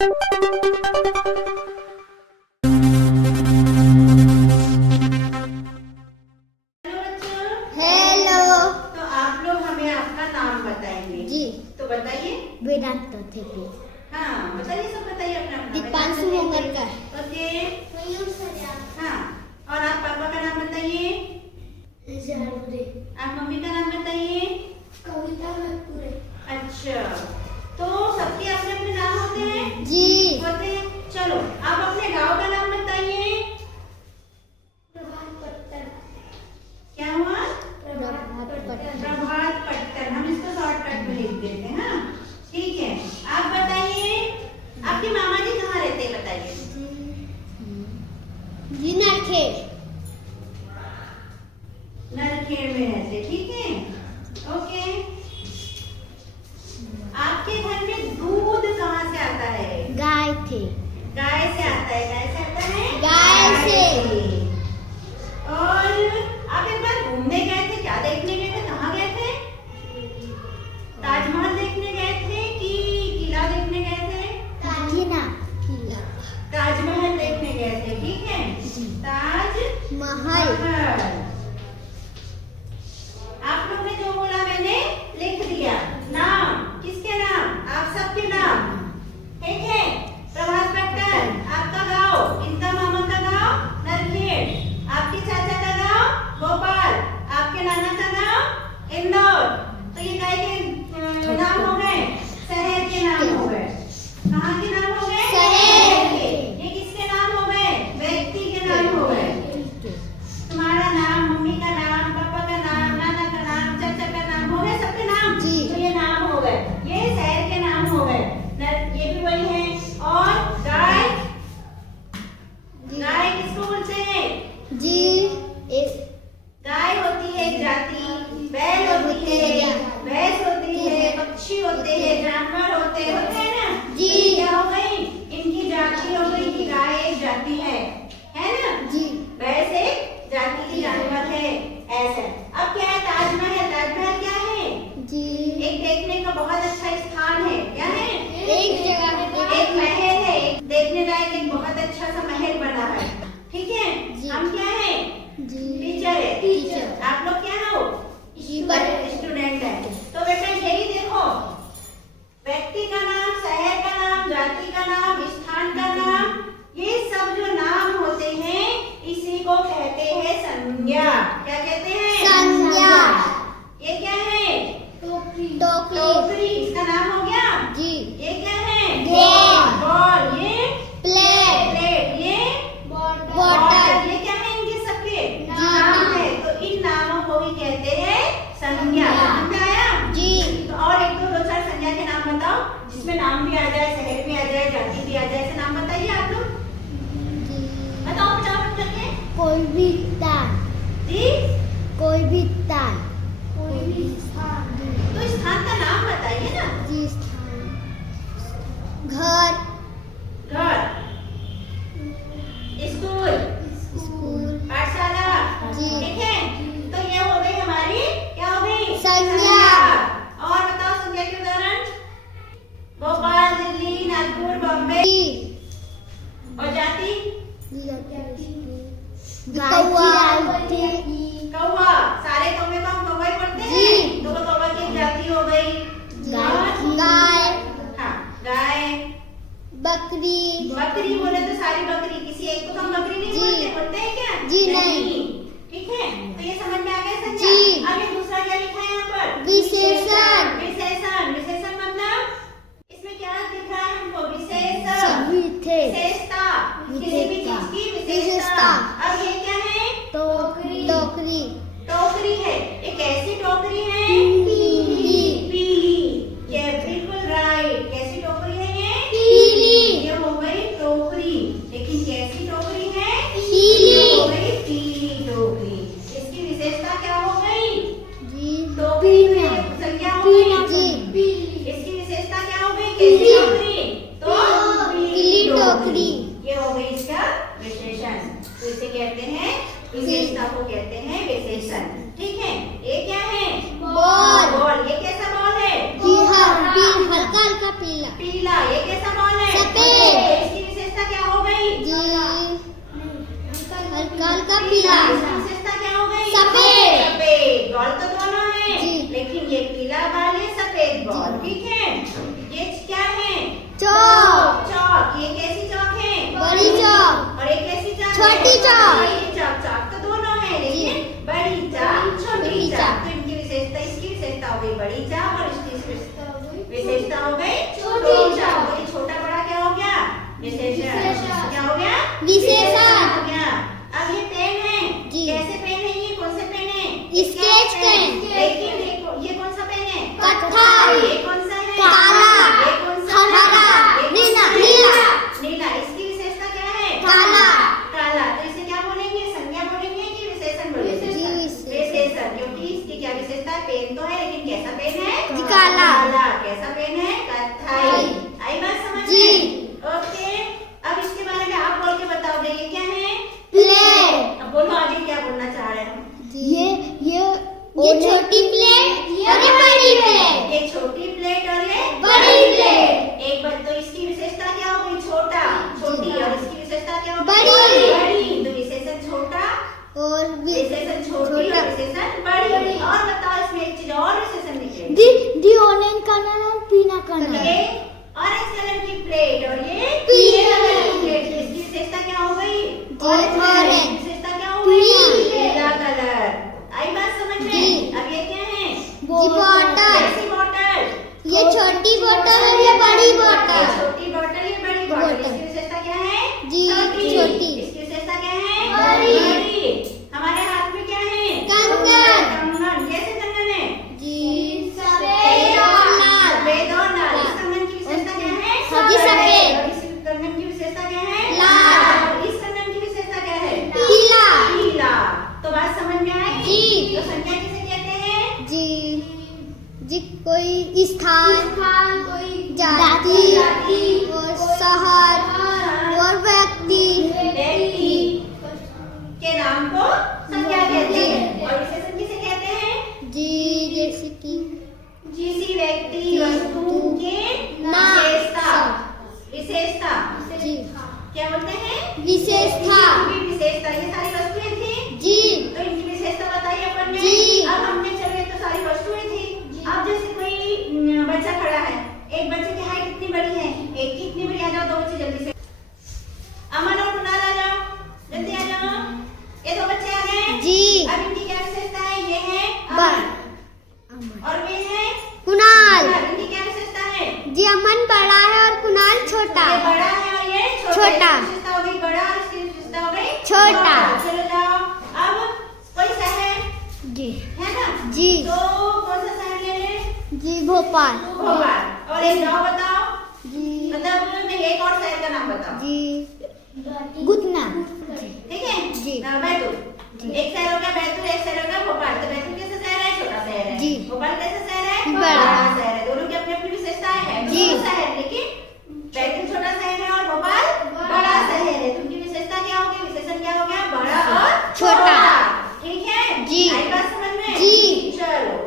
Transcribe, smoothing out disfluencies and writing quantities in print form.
Hello. तो आप लोग हमें अपना नाम बताएंगे जी। तो बताइए। वेदांत थे। हाँ बताइए, सब बताइए अपना नाम। दीपांशु मोंगरकर। ओके। हाँ, और आप पापा का नाम बताइए। आप मम्मी का नाम बताइए। कविता महपुरे। अच्छा, तो सबके अपने अपने नाम होते हैं। जी। होते हैं। चलो आप अपने गांव का नाम बताइए। प्रभात पट्टन। क्या हुआ? प्रभात पट्टन। प्रभात पट्टन। हम इसको शॉर्टकट में लिख देते हैं। हाँ ठीक है, आप बताइए आपके मामा जी कहाँ रहते हैं, बताइए। जी नरखेड़। नरखेड़ में रहते, ठीक है। ओके। आपके घर में दूध कहाँ से आता है? गाय थे। गाय से आता है। गाय से आता है। गाय से। और आप एक बार घूमने गए थे, क्या देखने गए थे, कहाँ गए थे? ताजमहल देखने गए थे कि किला देखने गए थे? किला। ताजमहल देखने गए थे, ठीक है। ताज महल। आप लोग ने जो बोला मैंने लिख दिया। नाम किसके नाम? आप सबके नाम, ठीक है। प्रभात पट्टन आपका गांव, इनका मामा का गांव नरखेड़, आपके चाचा का गांव भोपाल, आपके नाना का गांव इंदौर। तो ये गाय के नाम हो गए, शहर के नाम हो गए। कहाँ के नाम हो गए? शहर के। ये किसके नाम हो गए? व्यक्ति के नाम हो गए। तुम्हारा नाम, मम्मी का नाम, पापा का नाम, नाना का नाम, चाचा का नाम हो गए, सबके नाम। जी। तो ये नाम हो गए, ये शहर के नाम हो गए। ये भी वही है। और गाय, गाय किसको बोलते हैं? जी। एक गाय होती है एक जाति, बैल होती है, भैंस होती है, पक्षी होते हैं, जानवर होते हैं ना। जी। तो ये क्या हो गई? इनकी जाति हो गई कि गाय एक जाति है ना। जी। भैंस एक जाति की जानवर है, ऐसा। अब क्या है? ताजमहल। ताजमहल क्या है? जी। एक देखने का बहुत अच्छा स्थान है। क्या है? एक जगह एक महल है, एक देखने लायक एक बहुत अच्छा सा महल बना है, ठीक है। जी। हम क्या है? जी। टीचर है। टीचर। आप लोग क्या हो? स्टूडेंट है। तो बेटा यही देखो, व्यक्ति का नाम, शहर का नाम, जाति का नाम, स्थान का नाम, ये सब जो नाम होते हैं इसी को कहते हैं संज्ञा। क्या कहते हैं? संज्ञा। ये क्या है? टोकरी। टोकरी। इसका नाम हो गया। जी। ये क्या है? गेंद। बॉल। ये प्लेट। प्लेट। ये बॉटल। ये क्या है? इनके सबके नाम नाम है। तो इन नामों को भी कहते हैं संज्ञा। समझ में आया? जी। तो और एक दो चार संज्ञा के नाम बताओ, जिसमें नाम भी आ जाए, शहर भी आ जाए, जाति भी आ जाए। ऐसे नाम बताइए आप लोग। बताओ फटाफट करके। कोई भी तान। जी। कोई भी तान। कोई भी स्थान। तो स्थान का नाम बताइए ना। जी। स्थान। घर। घर, स्कूल, स्कूल। पाठशाला, जी। ठीक है। तो ये हो गई हमारी, क्या हो गई? संज्ञा। और बताओ संज्ञा के उदाहरण। भोपाल, दिल्ली, नागपुर, बॉम्बे। जी। और जाति? कौवा। कौवा। सारे कौवे को हम कौवा ही पढ़ते हैं। जी। तो वो कौवा की एक जाति हो गई। गाय। हाँ, गाय। बकरी। बकरी बोले तो सारी बकरी, किसी एक को तो हम बकरी नहीं जी। बोलते, बोलते हैं क्या? जी नहीं। ठीक है, तो ये समझ में आ गया संज्ञा। जी। आगे दूसरा क्या लिखा है यहाँ पर? विशेषण। विशेषण। विशेषण मतलब इसमें क्या दिख रहा है हमको? विशेषण। विशेषता, किसी भी चीज की विशेषता। अब ये क्या है? टोकरी। टोकरी है। एक ऐसी टोकरी है पीली। पीली। ये बिल्कुल राइट। कैसी टोकरी है ये? पीली। ये हो गई टोकरी। लेकिन कैसी टोकरी है? पीली। ये हो गई पीली टोकरी। इसकी विशेषता क्या हो गई? जी। टोकरी में संज्ञा हो गई। जी। इसकी विशेषता क्या हो गई? कैसी टोकरी? तो पीली टोकरी। ये हो गई इसका विशेषण। तो इसे कहते हैं, विशेषता को कहते हैं विशेषण, ठीक है। ये क्या है? बॉल। बॉल। ये कैसा बॉल है? हल्का हल्का पीला। पीला। ये कैसा बॉल है? सफेद। विशेषण। हो गया। अब ये पेन है, जी। कैसे पेन है ये, कौन से पेन है? Sketch pen. लेकिन ये कौन सा पेन है? कत्थई। ये कौन सा है? काला। ये कौन सा है? हरा। ये कौन नीला। सा है? नीला। नीला। इसकी विशेषता क्या है? काला। काला। तो इसे क्या बोलेंगे, संज्ञा बोलेंगे कि विशेषण बोलेंगे? जी, विशेषण, क्योंकि इसकी क्या विशेषता है? पेन तो है, लेकिन कैसा पेन है? जी, काला। कैसा पेन है? कत्थई। आई बात समझ जी। में? ओके। अब इसके बारे में आप बोल के बताओगे ये क्या है? प्लेट। अब बोलो आगे क्या बोलना चाह रहे हो? ये छोटी प्लेट और ये बड़ी प्लेट। ये छोटी प्लेट और ये बड़ी प्लेट। एक बार तो इसकी विशेषता क्या हो गई? छोटा, छोटी, और इसकी विशेषता क्या हो गई? बड़ी। बड़ी। तो विशेषण छोटा, और विशेषण छोटी और विशेषण बड़ी। और बताओ इसमें एक चीज और विशेषण निकले। दी ऑरेंज कलर और पीला तो ये ऑरेंज कलर की प्लेट और ये पीले कलर की प्लेट, तो इसकी विशेषता क्या हो गई? ऑरेंज। कलर की विशेषता क्या हो गई? पीला। पीला कलर। आई बात समझ में? जी। अब ये क्या है? बॉटल। कैसी बॉटल? ये छोटी बोतल और ये बड़ी ये बोतल। छोटी बॉटल, ये बड़ी बॉटल। बॉटल। इसकी विशेषता क्या है? जी, छोटी। इसकी विशेषता क्या है? बड़ी। हमारे हाथ में क्या है? कंगन। कंगन। कैसे कंगन है? जी सफेद और लाल। सफेद और लाल। इस कंगन की विशेषता क्या है? जी, सफेद। और इस कंगन की विशेषता क्या है? लाल। और इस कंगन की विशेषता क्या है? पीला। पीला। तो बात समझ में आई? जी। तो संख्या किसे कहते हैं? जी कोई स्थान, जाति और शहर और व्यक्ति व्यक्ति के नाम को संज्ञा कहते हैं। और विशेषण किसे कहते हैं? जी जैसे कि किसी व्यक्ति वस्तु के नाम। विशेषता। विशेषता जी क्या बोलते हैं? विशेषता। इनकी विशेषता। ये सारी वस्तुएं थी, जी तो इनकी विशेषता बताइए अपन ने। जी। अब हमने चले तो सारी वस्तुएं थी। अब जैसे कोई बच्चा खड़ा है, एक बच्चे की हाइट कितनी बड़ी है? एक की इतनी बड़ी। आ जाओ दो बच्चे जल्दी से। अमन और कुणाल आ जाओ, जल्दी आ जाओ। ये दो बच्चे आ गए। जी अब इनकी क्या विशेषता है? ये है बर अमन और वे है कुणाल। इनकी क्या विशेषता है? जी अमन बड़ा है और कुणाल छोटा। ये बड़ा है और ये छोटा। इसकी विशेषता हो गई बड़ा और इसकी विशेषता हो गई छोटा। चलो जाओ। अब कोई शहर जी है ना? जी तो कौन सा शहर ले ले? जी भोपाल। भोपाल। और एक गांव बताओ, जी मतलब नहीं, एक और शहर का नाम बताओ। जी गुतना। ठीक है जी। बैतूल। जी। एक शहर हो गया बैतूल, एक शहर हो गया भोपाल। तो बैतूल कैसा शहर है? छोटा शहर है। जी। भोपाल कैसा शहर है? बड़ा। शहर है। दोनों की अपनी अपनी विशेषताएं हैं। जी। दोनों शहर, लेकिन बैतूल छोटा शहर है और भोपाल बड़ा शहर है। तो उनकी विशेषता क्या होगी? विशेषण क्या हो गया? बड़ा और छोटा। ठीक है? जी। आई बात समझ में? जी। चलो।